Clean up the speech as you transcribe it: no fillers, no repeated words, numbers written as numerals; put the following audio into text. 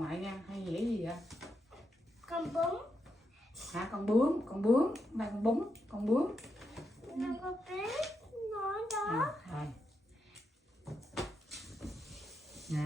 còn lại nha. Hay vẽ gì vậy? Con bướm. Hả? Con bướm. Đây con bún, con bướm. Nó có bé nói đó. Rồi. Nè,